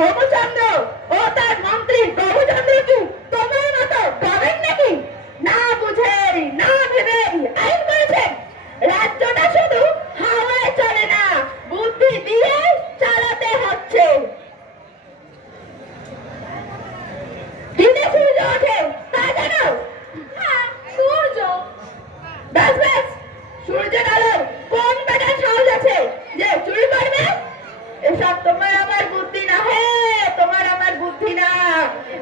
হেমচন্দ্র ও তার মন্ত্রী গৌরচন্দ্র কি তোমার মতো গবেন নাকি? না বুঝে না ভেবে আইন করেছেন। রাজ্যটা শুধু হাওয়ায় চলে না, বুদ্ধি দিয়ে চালাতে হচ্ছে। দিনে সূর্য ওঠে তা জানো? হ্যাঁ, সূর্য। ব্যাস ব্যাস, সূর্যের আলো কোন বেটার সাহস আছে যে চুরি করবে? এসব তোমার আমার বুদ্ধি না, হে তোমার আমার বুদ্ধি না,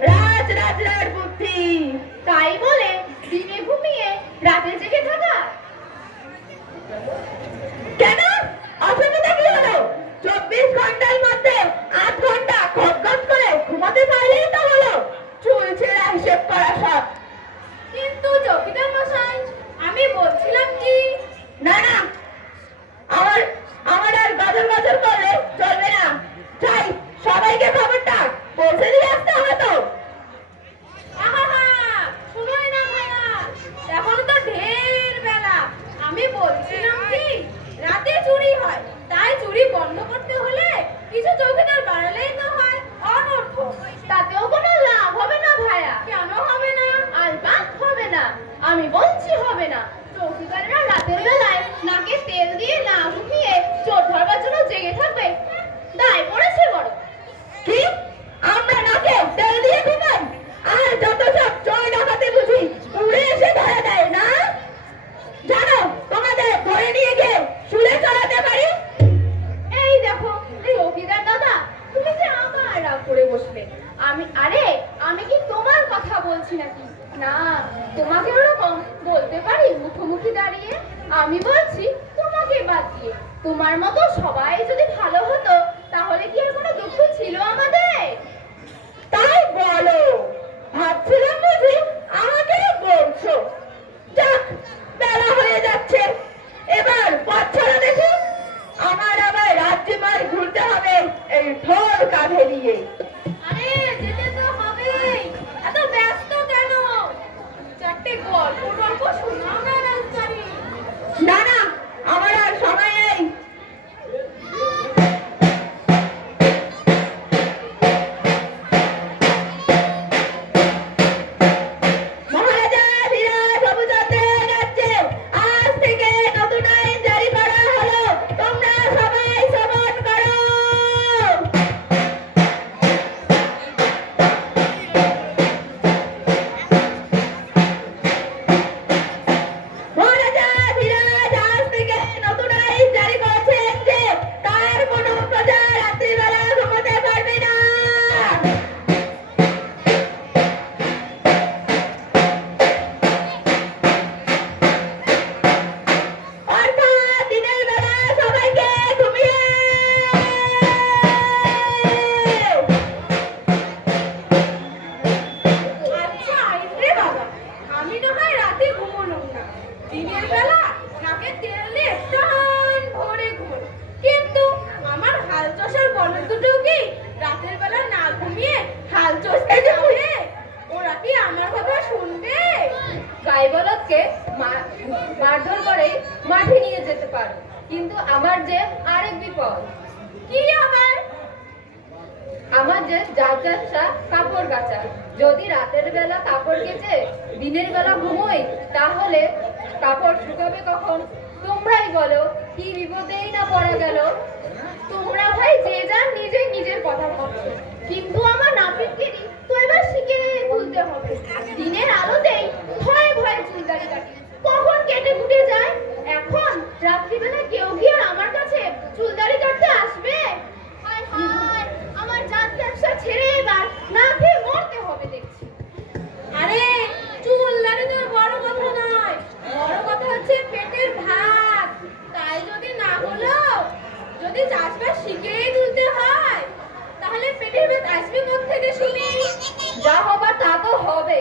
রাজরাজরার বুদ্ধি। তাই বলে দিনে ঘুমিয়ে রাতে জেগে থাকা? কেন? অসুবিধা কি হলো? 24 ঘন্টার মধ্যে 8 ঘন্টা খটখট করে ঘুমাতে পারলেই তো হলো। চুল ছেঁড়া হিসেব করা সব। কিন্তু জমিদার মশাই, আমি বলছিলাম কি, না না, আমার আমার আর গজল গজল করলে চলবে না। চাই সবাইকে খবরটা পৌঁছে দিয়ে আসতে হবে তো। আহা শুনোই না ভাইয়া, এখন তো ঢের বেলা। আমি বলছিলাম কি, রাতে চুরি হয়, তাই চুরি বন্ধ করতে হলে কিছু চৌকিদার বাড়ালেই তো হয়। অনর্থ, তাতেও কোনো লাভ হবে না ভাইয়া। কেন হবে না? আলবাত হবে না, আমি বলছি হবে না। চৌকিদাররা রাতের বেলায় নাকে তেল দিয়ে না ঘুমিয়ে চোর ধরবার জন্য জেগে থাকবে, দায় পড়েছে বড়। কি? আমরা নাকে তেল দিয়ে ঘুমাই আর যত সব চোর ডাকাতি বুঝি উড়ে এসে ধরা দেয় না? জানো তোমাদের ধরে নিয়ে গিয়ে শুলে চড়াতে পারি। এই দেখো চৌকিদার দাদা, তুমি যে আমার রাগ করে বসলে। আমি কি তোমার কথা বলছি নাকি? না, তোমাকে ওরকম বলতে পারি মুখোমুখি দাঁড়িয়ে? আমি বলছি তোমাকে বাদ দিয়ে। তোমার মতো সবাই যদি ভালো হতো, তাহলে কি আর কোনো দুঃখ ছিল আমাদের? তাই বলো, ভাবছিলাম বুঝি আমাকে বলছো। যাক, বেলা হয়ে যাচ্ছে, এবার পথ ছাড়া দেখি। আমার আবার রাজ্যময় ঘুরতে হবে এই ঢোল কাঁধে নিয়ে। আরে যেতে তো হবেই, এত ব্যস্ত কেন? চারটে গল্প টল্প শোনাও না রাজধানী। না না, আমার আর সময় নেই। মহারাজা ধীরাজ অবুঝাদের রাজ্যে আজ থেকে নতুন আইন জারি করা হলো, তোমরা সবাই শ্রবণ করো। মহারাজা ধীরাজ আজ থেকে নতুন আইন জারি করেছেন যে তার কোনো প্রজা রাত্রিবেলা ঘুমাতে পারবে না। অর্থাৎ দিনের বেলা সবাইকে ঘুমিয়ে। আচ্ছা আইরে বাবা, আমি না হয় রাতে ঘুমানো না, দিনের বেলা নাকে তেল দিয়ে টান ভরে ঘুমোই। কিন্তু আমার হাল চষার বলদ দুটো কি রাতের বেলা না ঘুমিয়ে হাল চষতে যাবে? ওরা কি আমার কথা শুনবে? গাই বলদকে মারধর করে মাঠে নিয়ে যেতে পারো, কিন্তু আমার যে আরেক বিপদ। কি আবার? আমার যে যার ব্যবসা কাপড় কাচা, যদি রাতের বেলা কাপড় কেচে দিনের বেলা ঘুমোই, তাহলে কাপড় শুকাবে কখন? তোমরাই বলো, কি বিপদেই না পড়া গেল। তোমরা ভাই যে যার নিজেই নিজের কথা ভাবছো, কিন্তু আমার নাপিতগিরি তো এবার শিখে তুলতে হবে। দিনের আলোতেই ভয়ে ভয়ে চুলদারি কাটি, কখন কেটে কুটে যায়। এখন রাত্রিবেলা কেউ কি আর আমার কাছে চুলদারি কাটতে আসবে? হায় হায়, আমার জাত ব্যবসা ছেড়ে এবার না খেয়ে মরতে হবে দেখছি। আরে চুলদারি তো বড় কথা নয়, বড় কথা হচ্ছে পেটের ভাত। তাই যদি না হলো, যদি চাষবাস শিখেই তুলতে হয়, তাহলে পেটের ভাত আসবে কোত্থেকে শুনি? যা হবার তা তো হবে,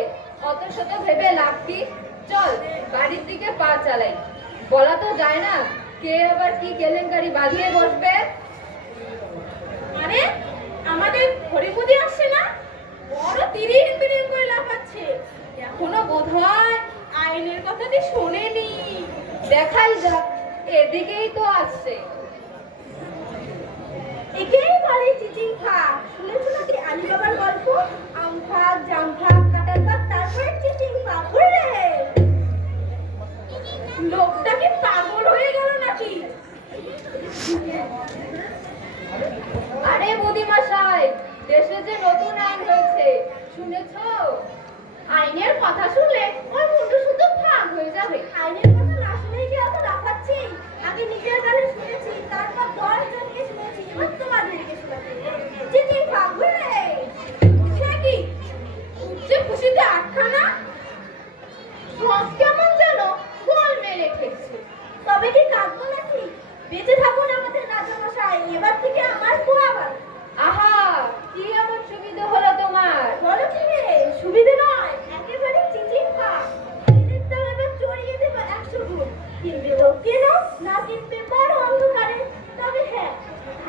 অত শত ভেবে লাভ কি? চল বাড়ির দিকে পা চালাই। বলা তো যায় না কে আবার কি কেলেঙ্কারি বাঁধিয়ে বসবে। আরে আমাদের হরিপতি আসছে না? বড় তিরিং তিরিং করে লাফাচ্ছে। এখনো বোধহয় আইনের কথাটি শোনেনি। দেখাই যাক, এদিকেই তো আসছে। একেই বলে চিচিং খা, শুনে শুনে নতুন আইন হয়েছে, শুনেছো? আইনের কথা শুনলে ওর মুন্ডু শুধু ভাগ হয়ে যাবে। আইনের কথা না শুনে কি অত লাফাচ্ছি? আগে নিজের কানে শুনেছি, তারপর 10 জনকে শুনেছি, এবার তোমাদেরকে শোনাচ্ছি। চিঠি ফাগুন রে, সে কি উচ্চে খুশিতে আটখানা? সব কেমন যেন গোল মেলে খেয়েছে। তবে কি কাঁদবো নাকি? বেঁচে থাকুন আমাদের রাজামশাই, এবার থেকে আমার পোয়াবার। আহা, কি এমন সুবিধা হলো তোমার? বলো কি রে, সুবিধে নয়, একেবারে চিঠি ফাঁক। দিনের দাম এবার চড়িয়ে দেবো 100 গুণ। কিনবে তো কেনো, না কিনবে বড় অন্ধকারে। তবে হ্যাঁ,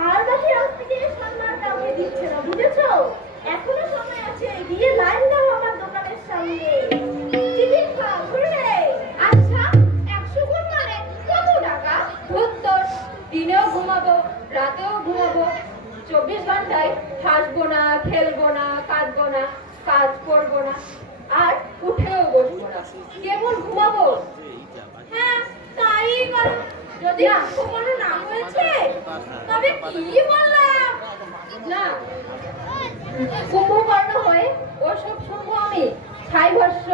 আর বাকি আজ থেকে সম্মান কাউকে দিচ্ছে না, বুঝেছো? এখনো সময় আছে, গিয়ে লাইন দাও আমার দোকানের সামনে। চিঠি ফাঁক রে। আচ্ছা, 100 গুণ মানে কত টাকা? উত্তর, দিনেও ঘুমাবো, রাতেও ঘুমাবো, 24 ঘন্টায় হাসবো না, খেলবো না, কাঁদবো না, কাজ করবো না, আর উঠেও বসবো না, কেবল ঘুমাবো। হ্যাঁ, তাই করো। যদি কোনো নাম হয়েছে, তবে কি বললাম? না, কুম্ভকর্ণ হয়ে ওসব শুনবো আমি? ছাই ভস্য।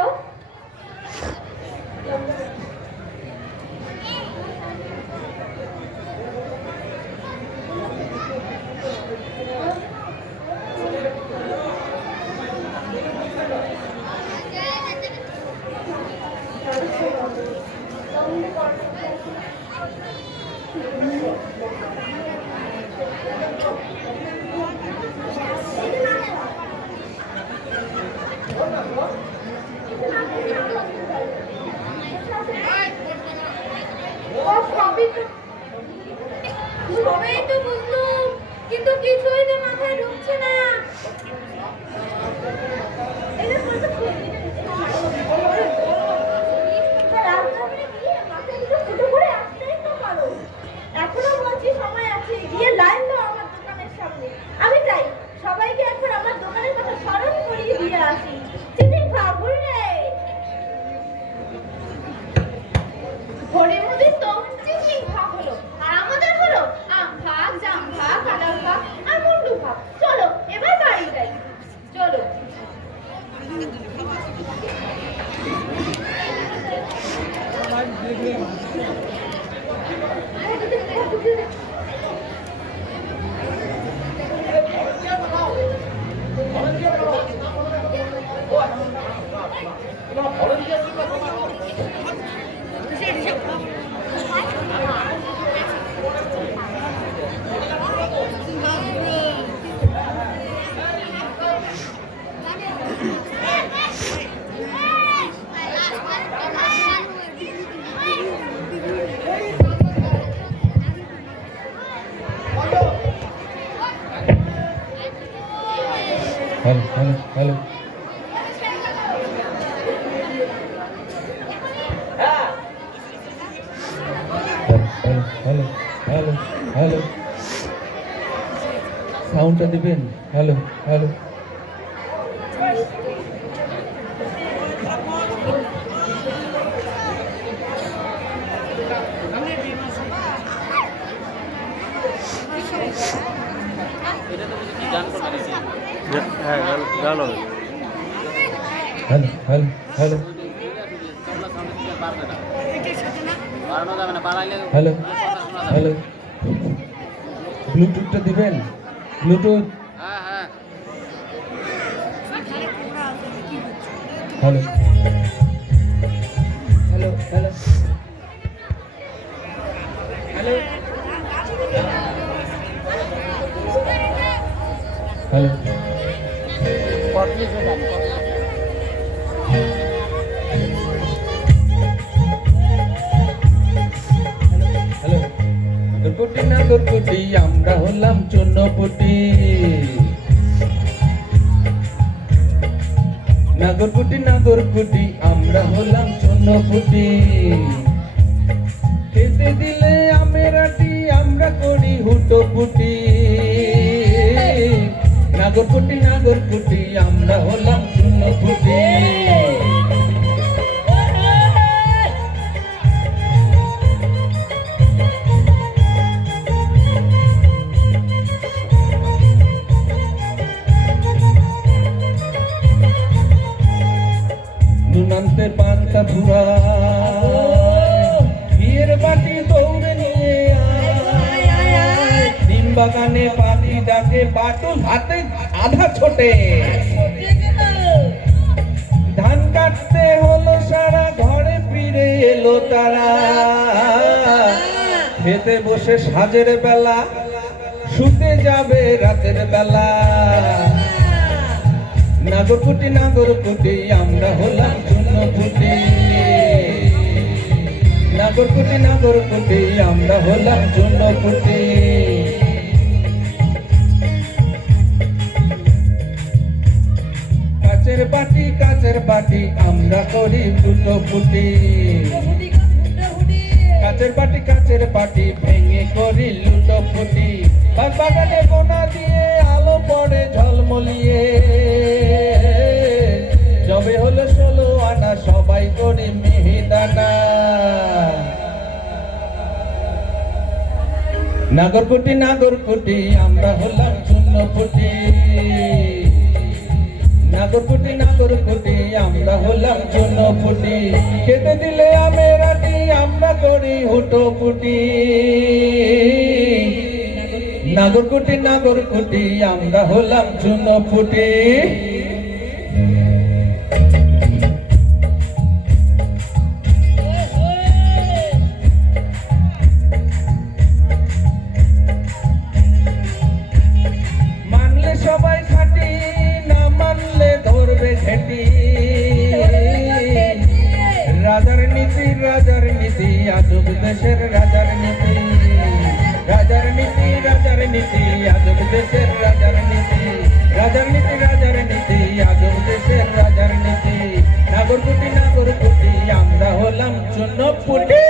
সবই তো বুঝলুম, কিন্তু কিছুই তো মাথায় ঢুকছে না। এটা বলতে রাজধানী গিয়ে মাথায় দুটো ফুটো করে আসতেই তো পারো। এখনো বলছি সময় আছে, গিয়ে লাইন দাও আমার দোকানের সামনে। আমি যাই, সবাইকে একবার আমার দোকানের কথা স্মরণ করিয়ে দিয়ে আসি। চিঠি ফাগুন রে। ঘরের মধ্যে তো চিঠি ভাগ হলো, আর আমাদের হলো আম ভাগ, জাম ভাগ, কাঁঠাল ভাগ, আর মুন্ডু ভাগ। চলো এবার বাড়ি যাই। চলো। Hello hello hello hello hello hello সাউন্ডটা দেবেন। হ্যালো হ্যালো হ্যাঁ গান হবে। Hello hello hello hello hello ব্লুটুথটা দিবেন, Bluetooth. Hello hello hello hello hello hello নাগরকোটি নাগরকোটি আমরা হলাম চুন্নপুটি। নাগরকোটি নাগরকোটি আমরা হলাম চুন্নপুটি। খেতে দিলে আমের আটি আমরা করি হুটোপুটি। নাগরকোটি নাগরকোটি আমরা হলাম চুন্নপুটি। বাটুল হাতে আধা ছোটে। ধান কাটতে হলো সারা, ঘরে ফিরে এলো তারা। খেতে বসে সাজের বেলা, শুতে যাবে রাতের বেলা। নাগরকুটি নাগরকুটি আমরা হলাম চুনোপুটি। নাগরকুটি নাগরকুটি আমরা হলাম চুনোপুটি। কাচের বাটি আমরা করি ফুটোপুটি। কাচের বাটি ভেঙে করি লুটোপুটি। বাগানে কোনা দিয়ে আলো পড়ে ঝলমলিয়ে। যবে হলো 16 আনা সবাই করি মিহিদানা। নাগরকুটি নাগরকুটি আমরা হলাম চুনোপুটি। নাগরকুটি নাগরকুটি আমরা হলাম চুনোপুটি। খেতে দিলে আমের আটি আমরা করি হুটোপুটি। নাগরকুটি নাগরকুটি আমরা হলাম চুনোপুটি। মানলে সবাই খাটি, না মানলে ধরবে ঘেটি। রাজার নীতি আজব দেশের রাজার নীতি। রাজার নীতি আজব দেশের রাজার নীতি। রাজার নীতি আজব দেশের রাজার নীতি। নাগরকুটি নাগরকুটি আমরা হলাম চুনোপুটি।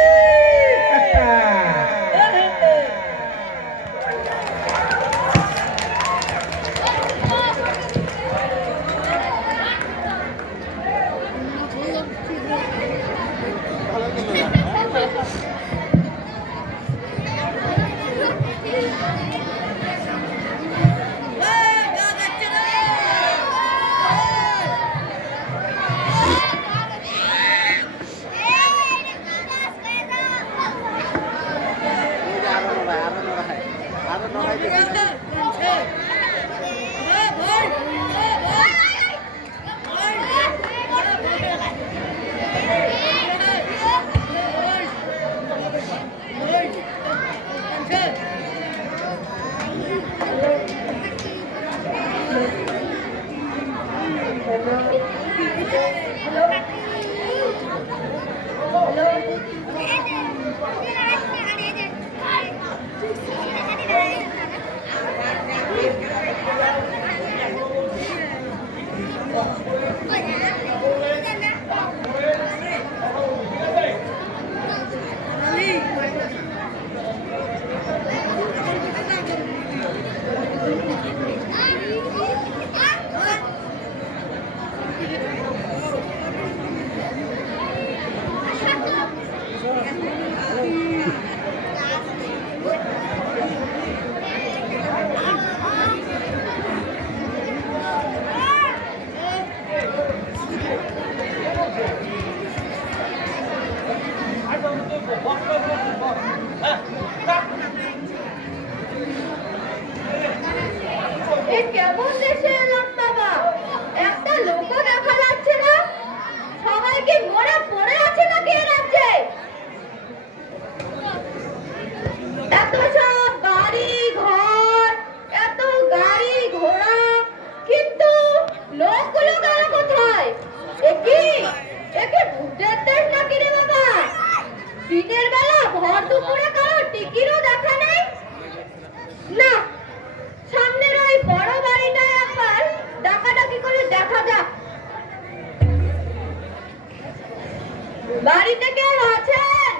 এ কেমন দেশে এলাম বাবা? একটা লোকও দেখা যাচ্ছে না। সবাই কি মরে পড়ে আছে নাকি এ রাজ্যে? এত সব বাড়ি ঘর, এত গাড়ি ঘোড়া, কিন্তু লোকগুলো গেল কোথায়? একে ভূতের দেশ নাকি রে বাবা? দিনের বেলা ভর দুপুরে কারো টিকিরও দেখা নেই। না, সামনের ওই বড় বাড়িটা একবার ডাকাডাকি করে দেখা যাক। বাড়িতে কেউ আছেন?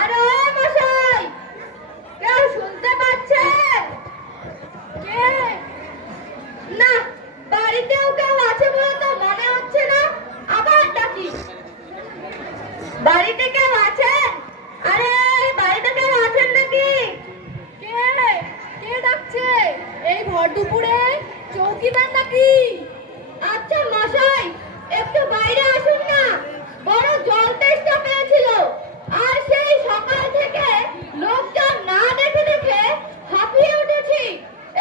আরে ও মশাই, কেউ শুনতে পাচ্ছেন? কে? না, বাড়িতেও কেউ আছে বলে তো মনে হচ্ছে না। আবার ডাকি। বাড়িতে কেউ আছেন? আরে বাড়িতে কেউ আছেন নাকি? কে ডাকছে এই ভর দুপুরে? চৌকিদার নাকি? আচ্ছা মশাই, একটু বাইরে আসুন না, বড় জল তেষ্টা পেয়েছিল। আর সেই সকাল থেকে লোকজন না দেখে হাঁপিয়ে উঠেছি।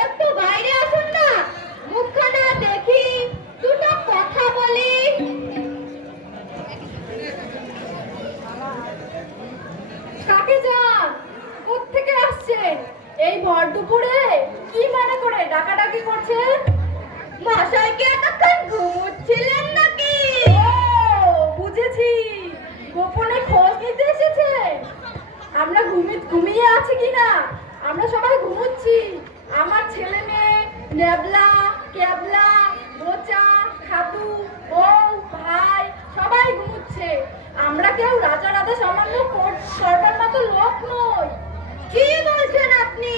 একটু বাইরে আছে কিনা? আমরা সবাই ঘুমোচ্ছি। আমার ছেলে মেয়ে, নেবলা, ক্যাবলা, বোচা, খাতু, বউ, ভাই সবাই ঘুমোচ্ছে। আমরা কেউ রাজা রাজা সামান্য করবার মতো লোক নই। কি বলছেন আপনি?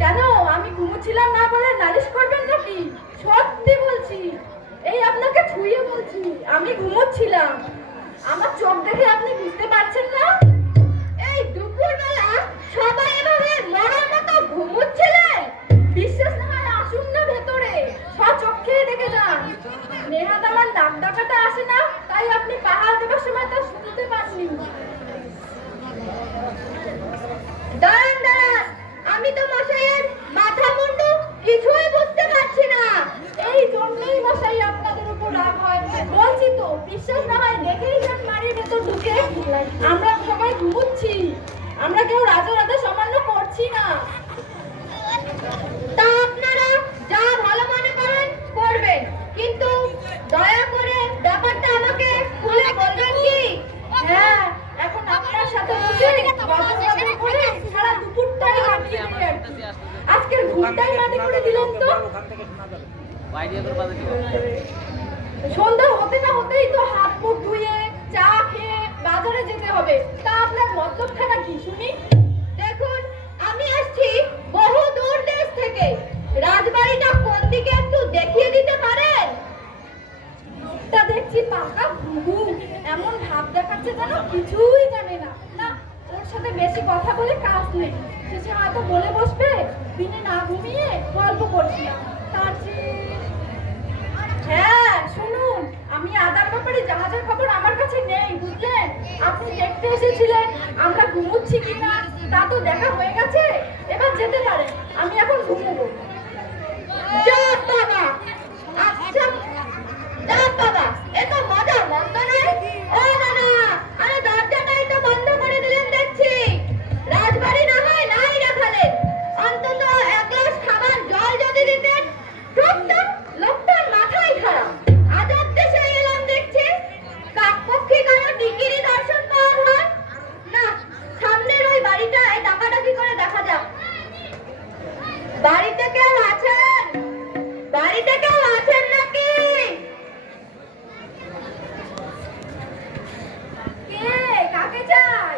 কেন, আমি ঘুমোচ্ছিলাম না বলে নালিশ করবেন নাকি? সত্যি বলছি, এই আপনাকে ছুঁয়ে বলছি, আমি ঘুমোচ্ছিলাম। আমার চোখ দেখে আপনি বুঝতে পারছেন না? এই দুপুরবেলা সবাই এভাবে মরার মতো ঘুমোচ্ছিলেন? বিশ্বাস না হয় আসুন না ভেতরে, স্বচক্ষে দেখে যান। নেহাত আমার নাক ডাকাটা আসে না, তাই আপনি পাহাড় দেবার সময় তা শুনতে পাননি। দাঁড়ান দাঁড়ান, আমি তো মশাইয়ের মাথা মুন্ডু কিছুই বুঝতে পারছি না। এই জন্যই মশাই আপনাদের উপর রাগ হয়। বলছি তো, বিশ্বাস না হয় দেখেই যান বাড়ির ভেতর ঢুকে। আমরা সবাই ঘুমোচ্ছি, আমরা কেউ রাজা রাজা সামান্য করছি না। তা আপনারা যা ভালো মনে করেন করবেন, কিন্তু দয়া করে ব্যাপারটা আমাকে খুলে বলবেন কি? হ্যাঁ, এখন আপনার সাথে বসে গল্প করে সারা দুপুরটাই কাটিয়ে দিলেন। আজকের ঘুমটাই মাটি করে দিলেন তো। সন্ধ্যা হতে না হতেই তো হাত মুখ ধুয়ে চা খেয়ে বাজারে যেতে হবে। তা আপনার মতলবখানা কি শুনি? দেখুন, আমি আসছি বহু দূর দেশ থেকে। রাজবাড়িটা কোন দিকে একটু দেখিয়ে দিতে পারেন? তা দেখছি পাকা ঘুঘু, এমন ভাব দেখাচ্ছে যেন কিছুই জানে না। না, ওর সাথে বেশি কথা বলে কাজ নেই। শেষে হয়তো বলে বসবে দিনে না ঘুমিয়ে গল্প করছিলাম। তার চেয়ে হ্যাঁ শুনুন, আমি আদার ব্যাপারে জাহাজের খবর আমার কাছে নেই, বুঝলেন? আপনি দেখতে এসেছিলেন আমরা ঘুমোচ্ছি কিনা, তা তো দেখা হয়ে গেছে। এবার যেতে পারেন, আমি এখন ঘুমোবো। যাক বাবা, আচ্ছা যাক বাবা, এ তো মজার মন্দ নয়। ও নানা, আরে দরজাটাই তো বন্ধ করে দিলেন দেখছি। রাজবাড়ি না হয় নাই রাখালেন, অন্তত এক গ্লাস খাবার জল যদি দিতেন। লোকটা লোকটার মাথায় খারাপ। আজাদ দেশে এলাম দেখছি, কাকপক্ষী কারো টিকিরি দর্শন পাওয়া হয় না। সামনের ওই বাড়িটায় ডাকাডাকি করে দেখা যাক। বাড়িতে কেউ আছেন? বাড়িতে কেউ আছেন নাকি? কে, কাকে চাই?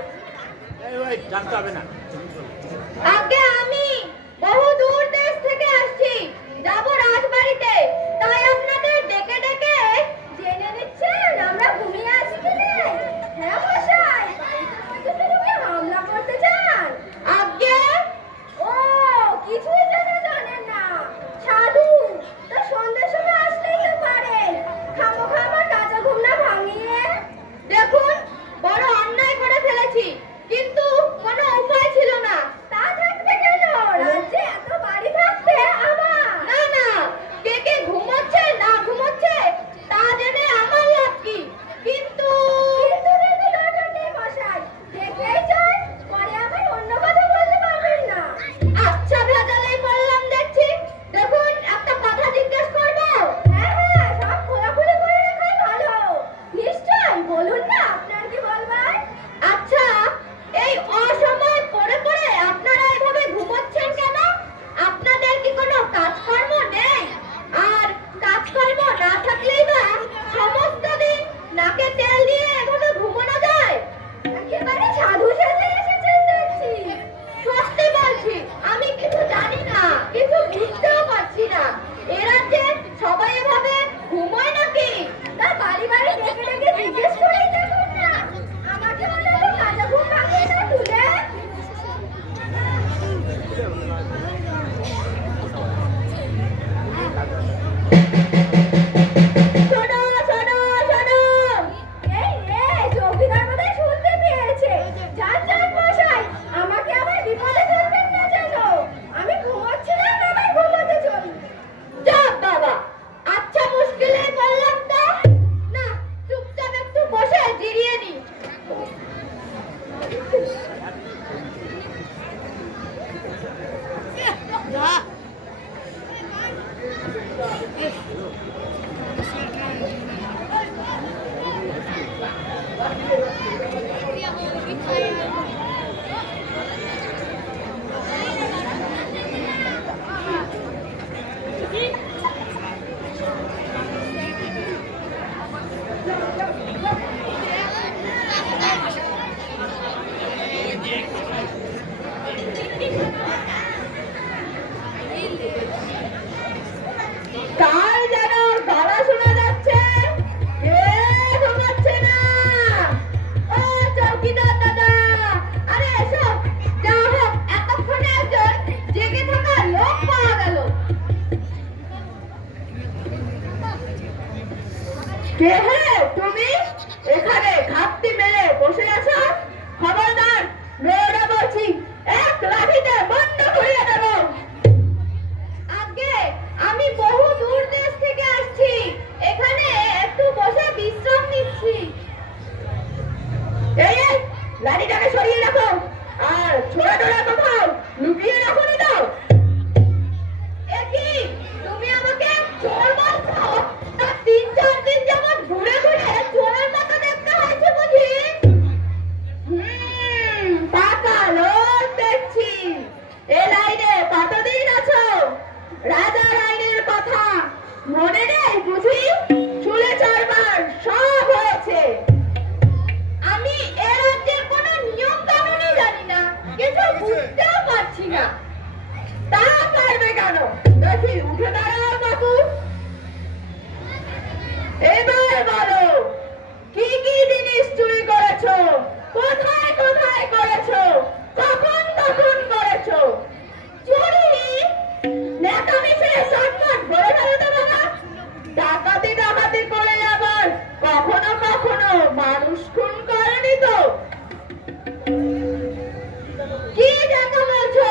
আগে আমি বহু দূর দেশ থেকে আসছি, যাব রাজবাড়িতে। তাই আপনাদের ডেকে ডেকে জেনে নিচ্ছেন আমরা ঘুমিয়ে আছি কিনে? হ্যাঁ মশাই, বাড়িতে ঢুকে হামলা করতে চান? আগে ও, কিছুই জানেন না। সাধু তো সন্ধ্যের সময় আসলেই তো পারেন। খামোখা আমার কাঁচা ঘুম না ভাঙিয়ে। দেখুন, বড় অন্যায় করে ফেলেছি, কিন্তু কোনো উপায় ছিল না। তা থাকতে গেল রাজ্যে এত বাড়ি থাকতে আবার। না না, কে কে ঘুমোচ্ছে না ঘুমোচ্ছে তা জেনে আমার লাভ কি? কিন্তু কিন্তু দরকার নেই মশাই, দেখেই যান, পরে আবার অন্য কথা বলতে পারবেন না। আচ্ছা ভেজালেই পড়লাম দেখছি। দেখুন, একটা কথা জিজ্ঞেস করবো? হ্যাঁ হ্যাঁ, সব খোলাখুলি করে রাখাই ভালো। নিশ্চয়, বলুন না আপনার কি বলবার। আচ্ছা, এই অসময় পড়ে পড়ে আপনারা এভাবে ঘুমোচ্ছেন কেন? আপনাদের কি কোনো কাজকর্ম নেই? আর কাজকর্ম না থাকলেই বা সমস্ত দিন নাকে তেল দিয়ে এভাবে ঘুমানো যায়? একেবারে সাধু সেজে এসেছেন দেখছি। সত্যি বলছি, আমি কিছু জানি না, কিছু বুঝতেও পারছি না। এ রাজ্যে সবাই এভাবে ঘুমোয় নাকি? তা বাড়ি বাড়ি ডেকে ডেকে জিজ্ঞেস করেই দেখুন না। আমাকে বলে তো কাঁচা ঘুম ভাঙিয়ে না তুলে। শোনো শোনো শোনো, এই রে, চৌকিদার বোধহয় শুনতে পেয়েছে। যান যান মশাই, আমাকে আবার বিপদে ফেলবেন না যেন। আমি ঘুমোচ্ছিলাম, আবার ঘুমোতে চলি। যাক বাবা, আচ্ছা মুশকিলে পড়লাম তো। না, চুপচাপ একটু বসে জিরিয়ে নি। কে হে তুমি? এখানে ঘাপটি মেরে বসে আছো? খবরদার, মেয়েরা বলছি, এক লাঠিতে বন্ধ করিয়ে দেব। আগে আমি বহু দূর দেশ থেকে আসছি, এখানে একটু বসে বিশ্রাম নিচ্ছি। এই এই, লাঠিটাকে সরিয়ে রাখো, আর ছোড়া টোড়া কোথাও লুকিয়ে রাখো নি তো। একই, তুমি আমাকে চোর বলছো? তা 3-4 দিন যাবত ঘুরে ঘুরে চোরের মতো দেখতে হয়েছে বুঝি? পাকা লোক দেখছি। এ লাইনে কতদিন আছো? রাজার আইনের কথা মনে নেই বুঝি? চুলে 4 বার সব হয়েছে। আমি এ রাজ্যের কোনো নিয়ম কানুনই জানি না, কিছু বুঝতেও পারছি না। তা পারবে কেন? দেখি উঠে দাঁড়াও বাবু। এবার বলো, কি কি জিনিস চুরি করেছো? কোথায় কোথায় করেছো? কখন কখন করেছো? চুরি ন্যাকামি ছেড়ে চটপট বলে ফেলো তো বাবা। ডাকাতি ডাকাতি করে আবার কখনো কখনো মানুষ খুন করেনি তো? কি দেখা বলছো?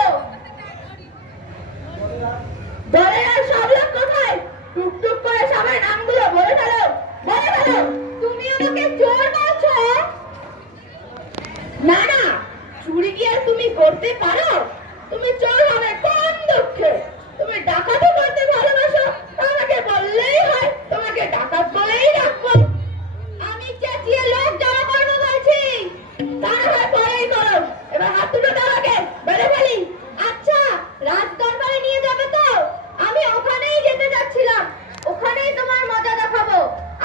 দলের সব লোক কোথায়? টুকটুক করে সবার নামগুলো বলে ফেলো, বলে ফেলো। তুমি আমাকে চোর বলছো? না না, চুরি কি আর তুমি করতে পারো? তুমি চোর হবে কোন দুঃখে? তুমি ডাকাতি করতে ভালোবাসো, আমাকে বললেই হয়, তোমাকে ডাকাত বলেই রাখবো। আমি চেঁচিয়ে লোক জড়ো করবো বলছি। তা না হয় পরেই করো, এবার হাত দুটো দাও আগে, বেড়ে ফেলি। আচ্ছা, রাজ দরবারে নিয়ে যাবে তো? আমি ওখানেই যেতে যাচ্ছিলাম, ওখানেই তোমার মজা দেখাবো।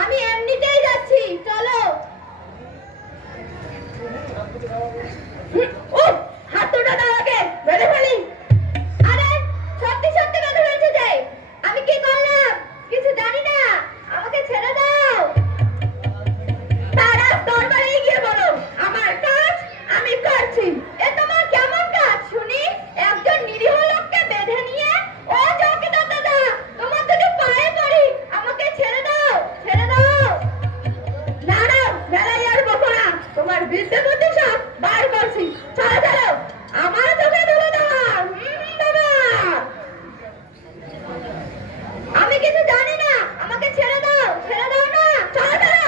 আমি এমনিতেই যাচ্ছি, চলো। ও, হাত দুটো দাও আগে, বেড়ে ফেলি। আরে, সত্যি সত্যি বেঁধে ফেলছে যে। আমি কি করলাম? কিছু জানি না, আমাকে ছেড়ে দাও। তারা দরবারেই গিয়ে বলো, আমার কাজ আমি করছি। এ তোমার কেমন কাজ শুনি? একজন নিরীহ লোককে বেঁধে নিয়ে, ও চৌকিদার দাদা, তোমার দুটো পায়ে পড়ি, আমাকে ছেড়ে দাও, ছেড়ে দাও। না না, বেলায় আর বকো না, তোমার বিদ্যে বুদ্ধি সব বার করছি। চলো চলো, আমার চোখে ধুলো দেওয়া। বাবা, আমি কিছু জানি না, আমাকে ছেড়ে দাও, ছেড়ে দাও না। চলো চলো।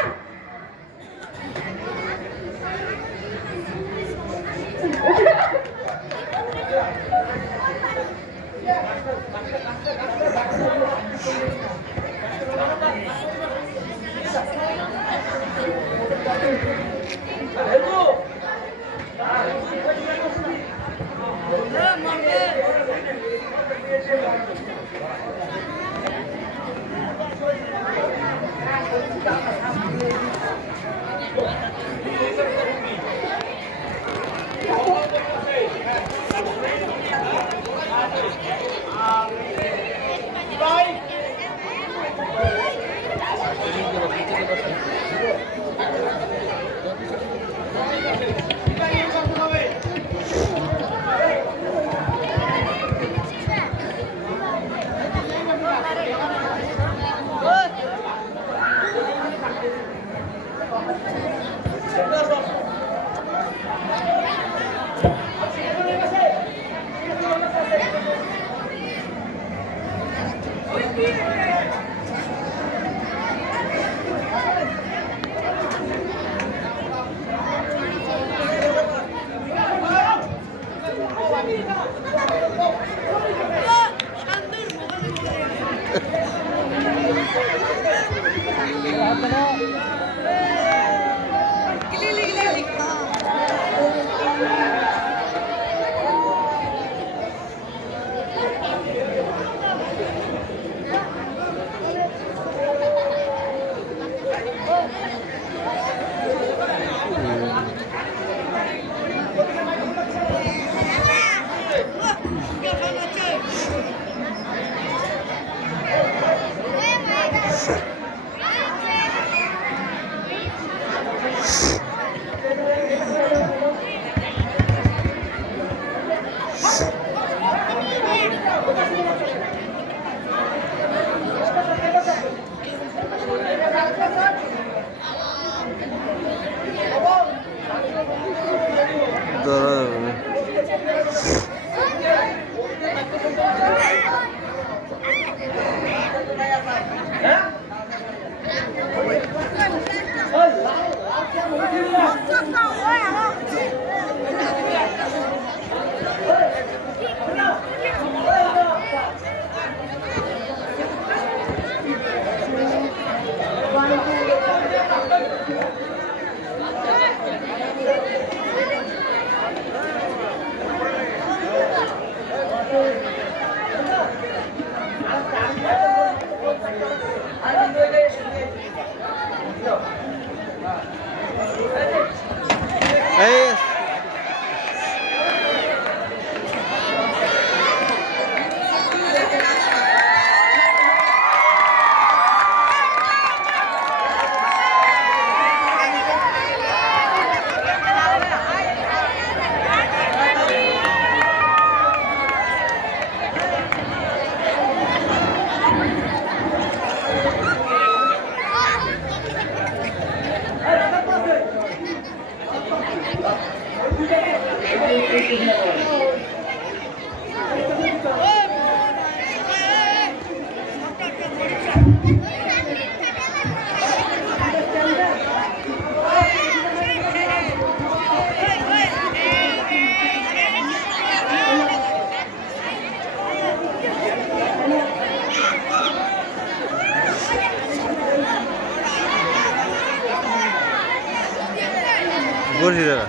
হ্যাঁ এই বসি দাদা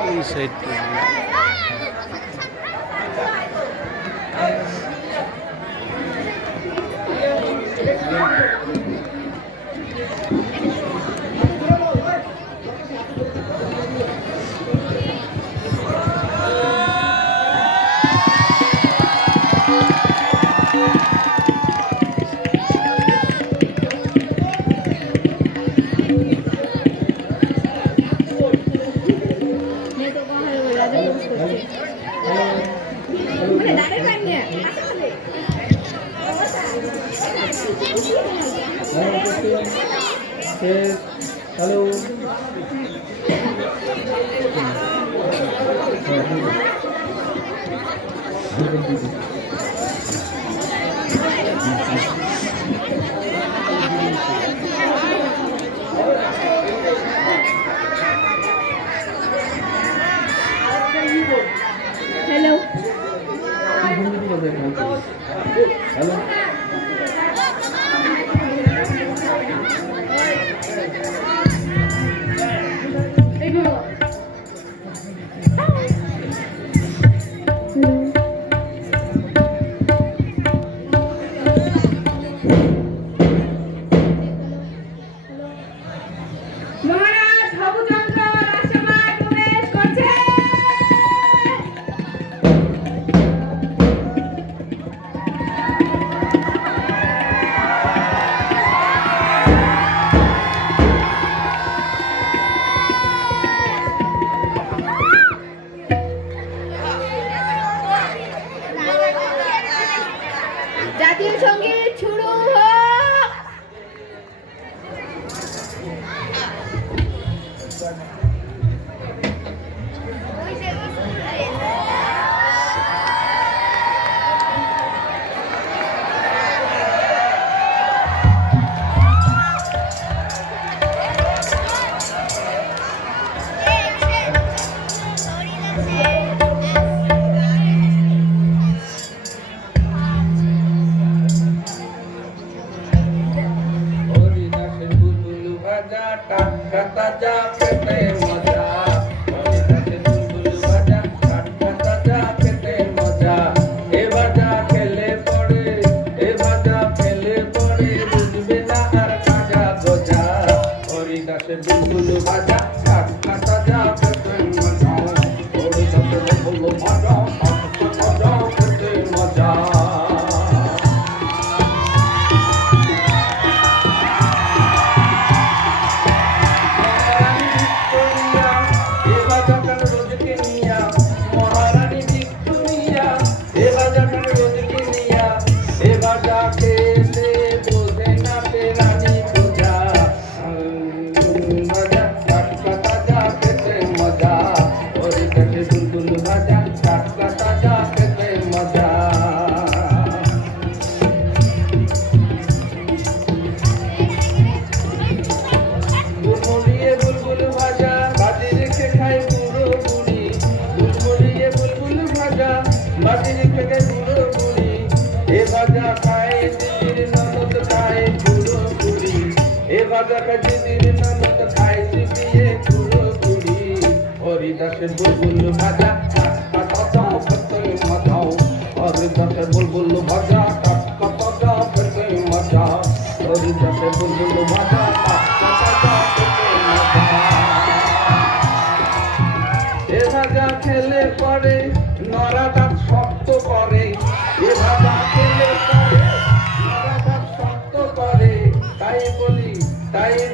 এই সাইড হ্যালো হ্যালো হ্যালো মহারাজ হবুচন্দ্র রাজসভায় প্রবেশ করছে। জাতীয় সঙ্গীত শুরু হোক। হরিদাসের বুলবুল ভাজা টাটকা তাজা খেতে মজা হরিদাসের বুলবুল ভাজা টাটকা তাজা ভাজির থেকে গুঁড়ো গুড়ি এ ভাজা খায় দিদির ননদ খায় গুঁড়ো গুড়ি এ ভাজা খায় দিদির ননদ খায় চিবিয়ে গুঁড়ো গুড়ি হরিদাসের বুলবুল ভাজা টাটকা তাজা খেতে মজাও হরিদাসের বুলবুল ভাজা টাটকা তাজা খেতে মজা হরিদাসের বুলবুল ভাজা টাটকা তাজা খেতে মজা এ ভাজা খেলে পরে নরা দাঁত শক্ত করে এ ভাজা খেলে পরে নরা দাঁত শক্ত করে তাই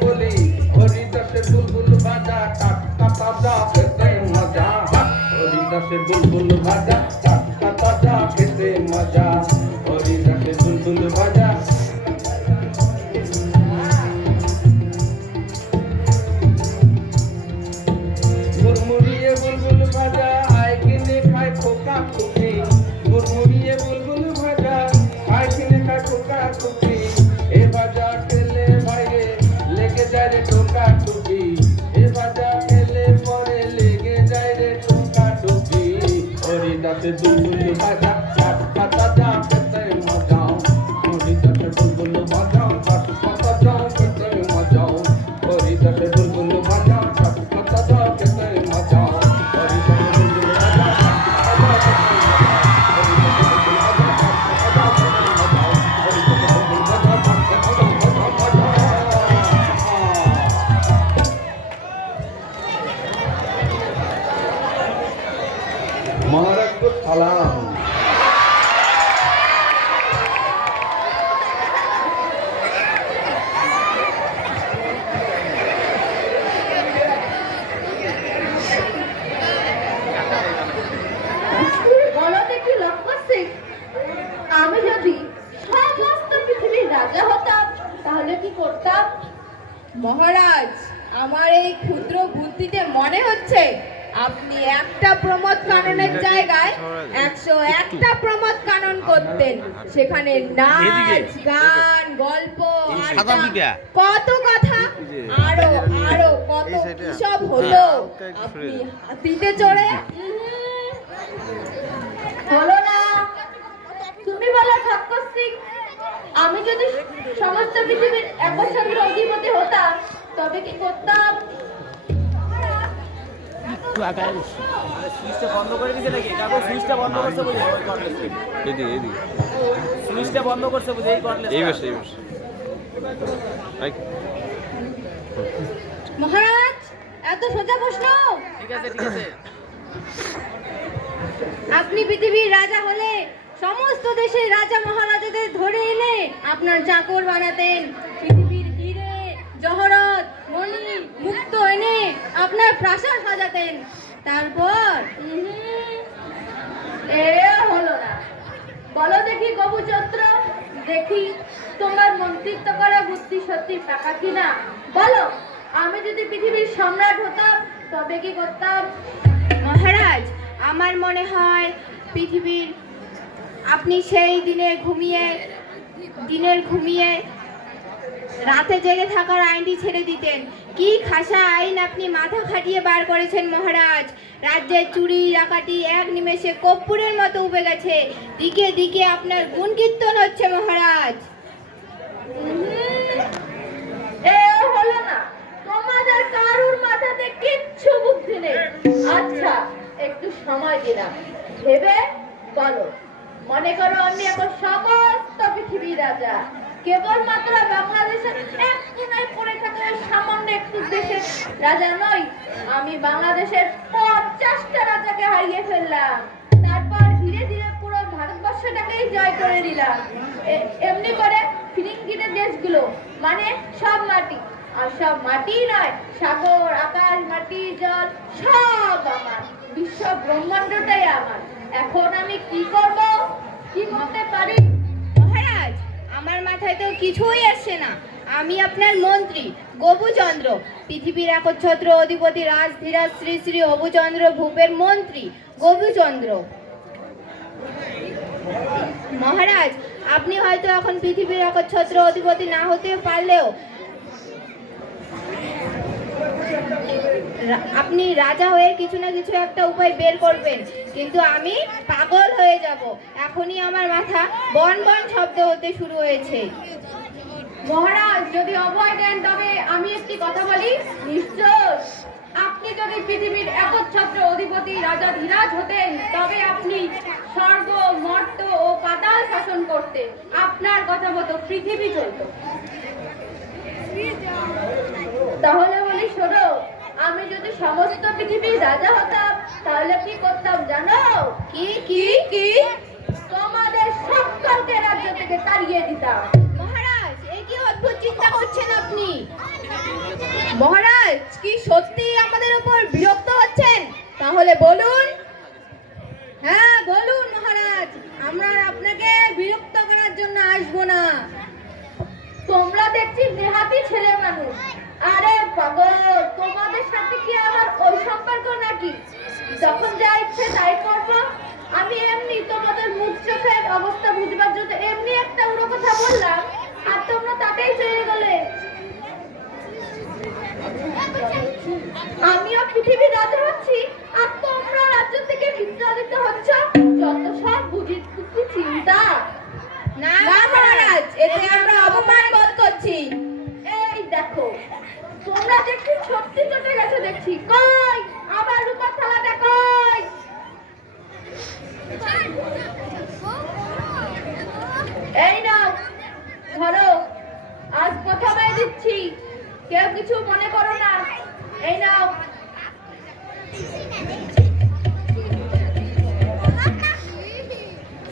বলি হরিদাসের বুলবুল ভাজা টাটকা তাজা খেতে মজা হরিদাসের বুলবুল ভাজা টাটকা তাজা খেতে মজা হরিদাসের বুলবুল ভাজা মুরমুরিয়ে বুলবুল ভাজা আয় কিনে খায় খোকা খুকি মুরমুরিয়ে বুলবুল ভাজা আয় কিনে খায় খোকা খুকি এ ভাজা খেলে ভাইরে লেগে যায় রে টোকা টুকি এ ভাজা খেলে পরে লেগে যায় রে টোকা টুকি হরিদাসের বুলবুল ভাজা টাটকা তাজা খেতে মজা হরিদাসের বুলবুল ভাজা টাটকা তাজা খেতে মজা হরিদাসের বুলবুল ভাজা টাটকা তাজা খেতে মজা হরিদাসের বুলবুল ভাজা মহারাজ को সালাম বলো দেখি লক্ষ্য সিং, আমি যদি সমস্ত পৃথিবীর রাজা হতাম তাহলে কি করতাম? মহারাজ, আমার এই ক্ষুদ্র বুদ্ধিতে মনে হচ্ছে আপনি একটা প্রমোদ কাননের জায়গায় 101টা প্রমোদ কানন করতেন। সেখানে নাচ, গান, গল্প, আড্ডা, কত কথা, আরো কত কি সব হলো। আপনি হাতিতে চড়ে হলো না? তুমি বলো ঠাকুর সিং, আমি যদি সমস্ত পৃথিবীর একচ্ছত্র অধিপতি হতাম তবে কি করতাম? সুইচটা বন্ধ করে দিয়েছে নাকি? কাকু সুইচটা বন্ধ করছে বুঝে ওই কর্ডলেস। এদিকে সুইচটা বন্ধ করছে বুঝে এই কর্ডলেস। এই বসে মহারাজ, এত সোজা প্রশ্ন? ঠিক আছে ঠিক আছে। আপনি পৃথিবীর রাজা হলে সমস্ত দেশের রাজা মহারাজাদের ধরে এনে আপনার চাকর বানাতেন। পৃথিবীর হিরে, জহরত, মণি, মুক্ত এনে আপনার প্রাসাদ সাজাতেন। তারপর এ হলো না। বলো দেখি গবুচন্দ্র, দেখি তোমার মন্ত্রিত্ব করা বুদ্ধি সত্যি পাকা কিনা। বলো, আমি যদি পৃথিবীর সম্রাট হতাম তবে কি করতাম? মহারাজ, আমার মনে হয় পৃথিবীর আপনি সেই দিনের ঘুমিয়ে রাতে জেগে থাকার আইনটি ছেড়ে দিতেন। কি খাসা আইন আপনি মাথা খাটিয়ে বার করেছেন মহারাজ। রাজ্যের চুরি ডাকাতি এক নিমেষে কর্পূরের মতো উবে গেছে। দিকে দিকে আপনার গুণ কীর্তন হচ্ছে মহারাজ। এ হলো না। তোমাদের কারুর মাথাতে কিচ্ছু বুদ্ধি নেই। আচ্ছা, একটু সময় দিলাম, ভেবে বলো। মনে করো আমি এখন সমস্ত পৃথিবীর রাজা, কেবলমাত্র বাংলাদেশের এক কোনায় পড়ে থাকা সামান্য একটু দেশের রাজা নই। আমি বাংলাদেশের 50টা রাজাকে হারিয়ে ফেললাম। তারপর ধীরে ধীরে পুরো ভারতবর্ষটাকেই জয় করে নিলাম। এমনি করে ফিরিঙ্গিতে দেশগুলো, মানে সব মাটি। আর সব মাটি নয়, সাগর, আকাশ, মাটি, জল সব আমার। বিশ্ব ব্রহ্মাণ্ডটাই আমার। এখন আমি কি করব? কি করতে পারি? মহারাজ, আমার মাথায় তো কিছুই আসছে না। আমি আপনার মন্ত্রী গবুচন্দ্র, পৃথিবীর একচ্ছত্র অধিপতি রাজধীরাজ শ্রী শ্রী অবুচন্দ্র ভূপের মন্ত্রী গবুচন্দ্র। মহারাজ, আপনি হয়তো এখন পৃথিবীর একচ্ছত্র অধিপতি না হতে পারলেও আপনি রাজা হয়ে কিছু না কিছু একটা উপায় বের করবেন, কিন্তু আমি পাগল হয়ে যাব। এখনই আমার মাথা বন বন শব্দ হতে শুরু হয়েছে। মহারাজ যদি অভয় দেন তবে আমি একটি কথা বলি। নিশ্চয় আপনি যদি পৃথিবীর একচ্ছত্র অধিপতি রাজা ধীরাজ হতেন তবে আপনি স্বর্গ, মর্ত ও পাতাল শাসন করতেন। আপনার কথা মতো পৃথিবী চলত। তাহলে বলি শোনো, আমি যদি সমস্ত পৃথিবীর রাজা হতাম তাহলে কি করতাম জানো? কি কি কি? তোমাদের সকলকে রাজ্য থেকে তাড়িয়ে দিতাম। মহারাজ, এ কি অদ্ভুত চিন্তা করছেন আপনি? মহারাজ কি সত্যি আমাদের উপর বিরক্ত হচ্ছেন? তাহলে বলুন। হ্যাঁ বলুন মহারাজ, আমরা আপনাকে বিরক্ত করার জন্য আসবো না। তোমরা দেখছি নেহাতি ছেলে মানুষ। আরে পাগল, তোমাদের সাথে কি আমার ওই সম্পর্ক নাকি? যখন যা ইচ্ছে তাই করবো। আমি এমনি তোমাদের মুখ চোখের অবস্থা বুঝবার জন্য এমনি একটা উড়ো কথা বললাম, আর তোমরা তাতেই চলে গেলে। আমিও পৃথিবীর রাজা হচ্ছি আর তোমরা রাজ্য থেকে বিতাড়িত হচ্ছ। যত সব বুঝি চিন্তা। না মহারাজ, এতে আমরা অপমান বোধ করছি। এই দেখো, তোমরা দেখছি সত্যি চটে গেছে দেখছি। কই আমার রূপার থালাটা কই? এই নাও ধরো, আজ প্রথমে দিচ্ছি, কেউ কিছু মনে করো না। এই নাও।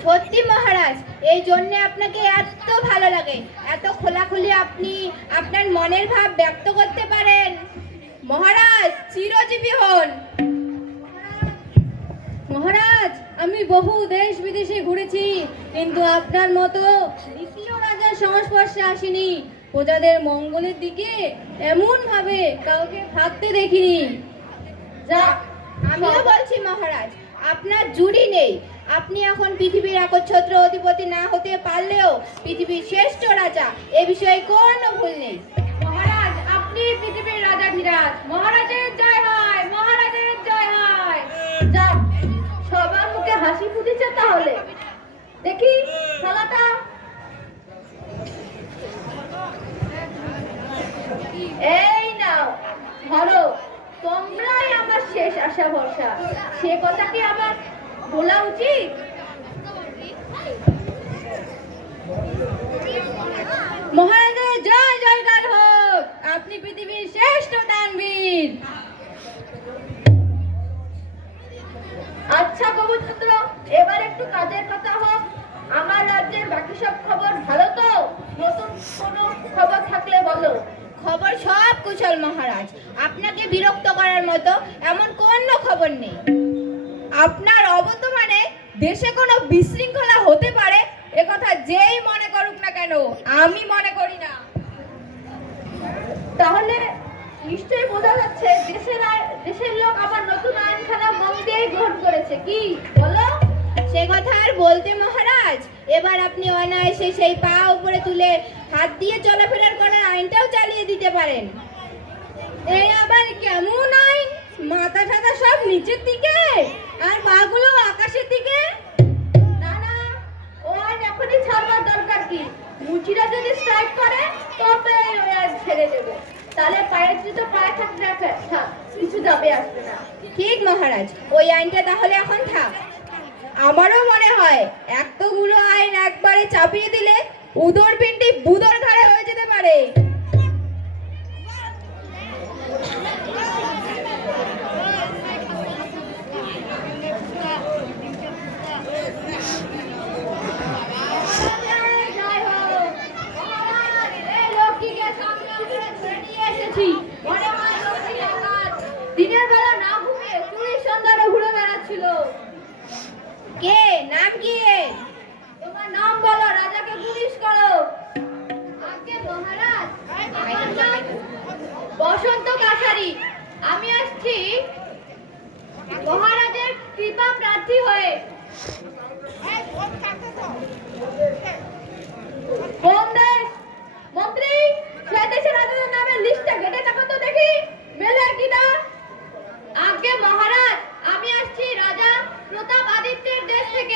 সত্যি মহারাজ, এই জন্য আপনাকে এত ভালো লাগে, এত খোলাখুলি আপনি আপনার মনের ভাব ব্যক্ত করতে পারেন। মহারাজ চিরজীবী হন। মহারাজ, আমি বহু দেশ বিদেশে ঘুরেছি, কিন্তু আপনার মতো দ্বিতীয় রাজার সংস্পর্শে আসিনি। প্রজাদের মঙ্গলের দিকে এমন ভাবে কাউকে ভাবতে দেখিনি। যা, আমিও বলছি মহারাজ, আপনার জুড়ি নেই। আপনি এখন পৃথিবীর একচ্ছত্র অধিপতি না হতে পারলেও পৃথিবীর শ্রেষ্ঠ রাজা, এ বিষয়ে কোনো ভুল নেই। মহারাজ, আপনি পৃথিবীর রাজা ধীরাজ। মহারাজের জয় হয়, মহারাজের জয় হয়। যা, সবার মুখে হাসি ফুটেছে। তাহলে দেখি থালাটা। এই নাও ধরো, তোমরাই আমার শেষ আশা ভরসা। সে কথা কি আমার বলা উচিত? মহারাজের জয় জয়কার হোক। আপনি পৃথিবীর শ্রেষ্ঠ দানবীর। আচ্ছা কবুতর, এবার একটু কাজের কথা হোক। আমার রাজ্যের বাকি সব খবর ভালো তো? নতুন কোনো খবর থাকলে বলো। খবর সব কুশল মহারাজ। আপনাকে বিরক্ত করার মতো এমন কোনো খবর নেই। আপনার অবর্তমানে দেশে কোনো বিশৃঙ্খলা হতে পারে একথা যেই মনে করুক না কেন, আমি মনে করি না। তাহলে নিশ্চয়ই বোঝা যাচ্ছে দেশের লোক আবার নতুন আইনখানা মন দিয়েই গ্রহণ করেছে। কি বলো? সে কথা আর বলতে মহারাজ, এবার আপনি অনায়াসে সেই পা উপরে তুলে হাত দিয়ে চলাফেরার করার আইনটাও চালিয়ে দিতে পারেন। এই আবার কেমন আইন? মাথা ঠাতা সব নিচের দিকে আর পাগুলো আকাশের দিকে। না না, ও আইন এখনই ছাড়বার দরকার কি? মুচিরা যদি স্ট্রাইক করে তবে ওই আইন ছেড়ে দেবে। তাহলে পায়ের জুতো পায়ে থাকবে, কিছু যাবে আসবে না। ঠিক মহারাজ, ওই আইনটা তাহলে এখন থাক। আমারও মনে হয় এতগুলো আইন একবারে চাপিয়ে দিলে উদর পিণ্ডি বুদর ঘাড়ে হয়ে যেতে পারে। জয় হোক। মহারাজ, এই লক্ষ্মীকে সামনে উপরে ছেড়ে দিয়ে এসেছি। মনে হয় লক্ষ্মী ডাকাত দিনের বেলা না ঘুমিয়ে চুরির সন্ধানে ঘুরে বেড়াচ্ছিল। কে? নাম কি এর? তোমার নাম বলো, রাজাকে পুলিশ করো। আগে মহারাজ, আমার নাম বসন্ত কাছারি। আমি আসছি মহারাজের কৃপা প্রার্থী হয়ে। কোন দেশ? মন্ত্রী, সেই দেশের রাজাদের নামের লিস্টটা ঘেটে দেখো তো দেখি। মেলে কি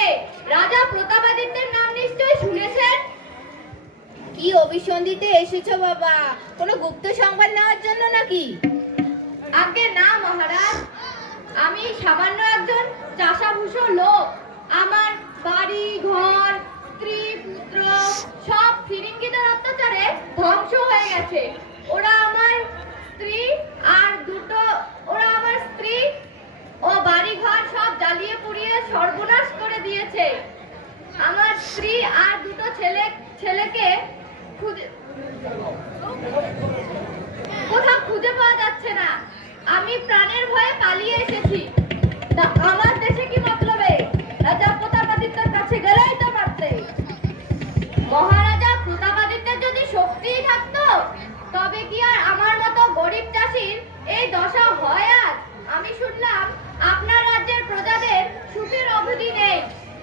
থেকে রাজা প্রতাপাদিত্যের নাম নিশ্চয়ই শুনেছেন। কি অভিসন্ধিতে এসেছো বাবা? কোনো গুপ্ত সংবাদ নেওয়ার জন্য নাকি? আগে না মহারাজ, আমি সামান্য একজন চাষাভূষো লোক। আমার বাড়ি ঘর, স্ত্রী পুত্র সব ফিরিঙ্গিদের অত্যাচারে ধ্বংস হয়ে গেছে। ওরা আমার স্ত্রী ও বাড়ি ঘর সব জ্বালিয়ে পুড়িয়ে সর্বনাশ করে দিয়েছে। আমার স্ত্রী আর দুটো ছেলেকে কোথাও খুঁজে পাওয়া যাচ্ছে না। আমি প্রাণের ভয়ে পালিয়ে এসেছি। তা আমার দেশে কি মতলবে? রাজা প্রতাপাদিত্যের কাছে গেলেই তো পারতে। মহারাজা প্রতাপাদিত্যের যদি শক্তি থাকতো তবে কি আর আমার মতো গরিব চাষির এই দশা হয় আজ? আমি শুনলাম আপনার রাজ্যের প্রজাদের সুখের অবধি নেই।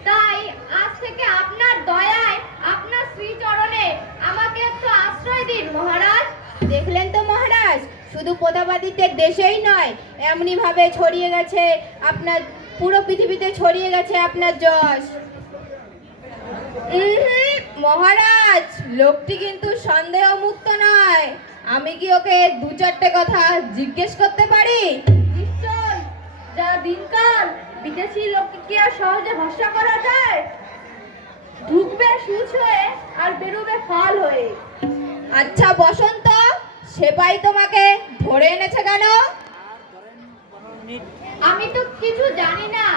তাই আজ থেকে আপনার দয়ায়, আপনার শ্রীচরণে আমাকে একটু আশ্রয় দিন মহারাজ। দেখলেন তো মহারাজ, শুধু প্রতাপাদিত্যের দেশেই নয়, এমনি ভাবে ছড়িয়ে গেছে আপনার, পুরো পৃথিবীতে ছড়িয়ে গেছে আপনার যশ। মহারাজ, লোকটি কিন্তু সন্দেহ মুক্ত নয়। আমি কি ওকে দু চারটে কথা জিজ্ঞেস করতে পারি? নিশ্চয়। যা দিনকাল, বিদেশি লোককে কি আর সহজে ভরসা করা যায়? ঢুকবে সূচ হয়ে আর বেরোবে ফাল হয়ে। আচ্ছা বসন্ত, সেপাই তোমাকে ধরে এনেছে কেন? আমি তো কিছু জানি না,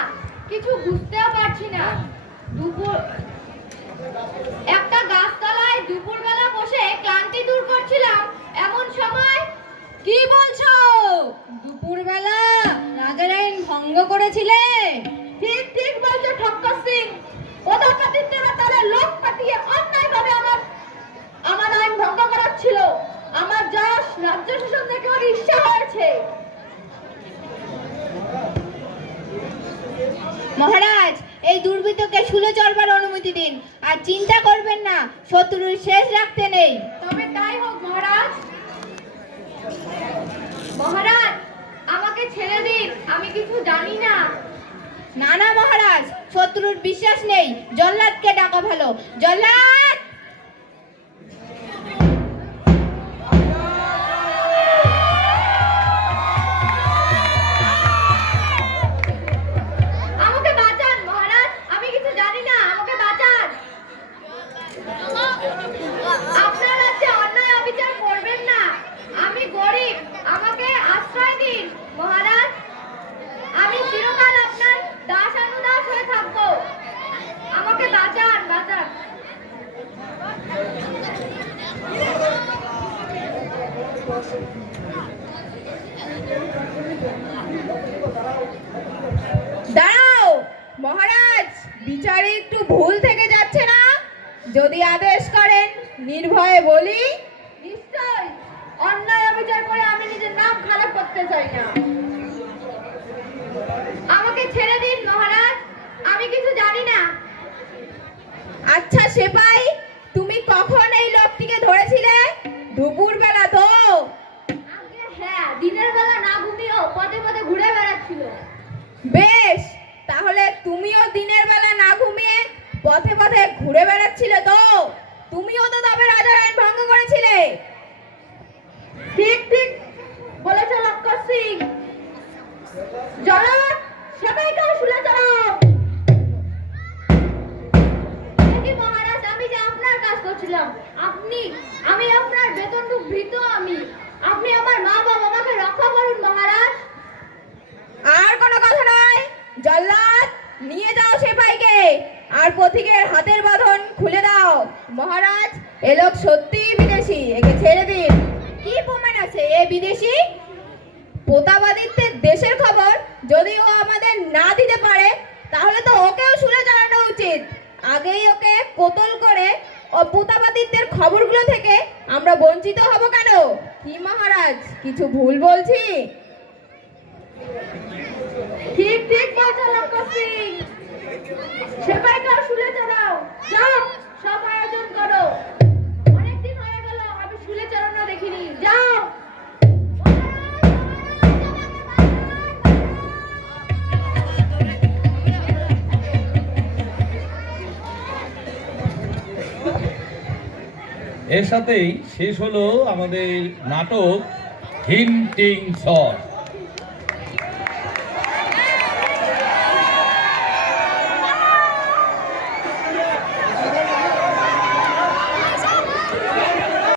কিছু বুঝতেও পারছি না। একটা গাছতলায় দুপুরবেলা বসে ক্লান্তি দূর করছিলাম, এমন সময়। কি বলছো? দুপুরবেলা রাজার আইন ভঙ্গ করেছিলে? ঠিক ঠিক বলছো ঠক্কর সিং। প্রতাপাদিত্যের তাদের লোক পাঠিয়ে অন্যায়ভাবে আমার আইন ভঙ্গ করাচ্ছিল। আমার যশ রাজ্য শাসন দেখে ওর ঈর্ষা হয়েছে। মহারাজ, এই দুর্বৃত্তকে শুলে চলবার অনুমতি দিন, আর চিন্তা করবেন না, শত্রুর শেষ রাখতে নেই। তবে তাই হোক মহারাজ। মহারাজ, আমাকে ছেড়ে দিন, আমি কিছু জানি না। না না মহারাজ, শত্রুর বিশ্বাস নেই, জল্লাদকে ডাকা ভালো। জল্লাদ! আমাকে বাঁচান মহারাজ, আমি কিছু জানি না, আমাকে বাঁচান। আপনার রাজ্যে অন্যায় অবিচার করবেন না। আমি গরিব, আমাকে আশ্রয় দিন মহারাজ। আমি চিরকাল আপনার দাস অনুদাস হয়ে থাকবো। আমাকে বাঁচান, বাঁচান। দাঁড়াও মহারাজ, বিচারে একটু ভুল থেকে যাচ্ছে না? যদি আদেশ করেন নির্ভয়ে বলি। নিশ্চয়। অন্যায় অবিচার করে আমি নিজের নাম খারাপ করতে চাই না। আমাকে ছেড়ে দিন মহারাজ, আমি কিছু জানি না। আচ্ছা সেপাই, তুমি কখন এই লোকটিকে ধরেছিলে? দুপুরবেলা তো? হ্যাঁ, দিনের বেলা না ঘুমিয়েও পদে পদে ঘুরে বেড়াচ্ছিল। বেশ, তাহলে তুমিও দিনের বেলা না ঘুমিয়ে পথে পথে ঘুরে বেড়াচ্ছিলে তো? তুমিও তো তবে রাজার আইন ভঙ্গ করেছিলে। ঠিক ঠিক বলেছে লক্ষ্মণ সিং। জনাব, সবাইকে শুলে চড়াও। দেখি মহারাজ, আমি যে আপনার কাজ করছিলাম, আমি আপনার বেতনটুক ভীত। আপনি আমার মা বাবা আমাকে রক্ষা করুন মহারাজ। আর কোনো কথা নয়, জল্লাদ নিয়ে যাও সেপাইকে, আর পথিকের হাতের বাঁধন খুলে দাও। মহারাজ, এ লোক সত্যিই বিদেশি, একে ছেড়ে দিন। কি প্রমাণ আছে এ বিদেশি? প্রতাপাদিত্যের দেশের খবর যদি ও আমাদের না দিতে পারে, তাহলে তো ওকেও শুলে চড়ানো উচিত। আগেই ওকে কোতল করে ও প্রতাপাদিত্যের খবরগুলো থেকে আমরা বঞ্চিত হব কেন? কি মহারাজ, কিছু ভুল বলছি? ঠিক ঠিক বলছে লক্ষ্মণ সিং। সবাইকে শুলে চড়াও। যাও, সব আয়োজন করো। অনেকদিন হয়ে গেল আমি শুলে চড়ানো দেখিনি। যাও। এর সাথেই শেষ হলো আমাদের নাটক হিন্টিং সং।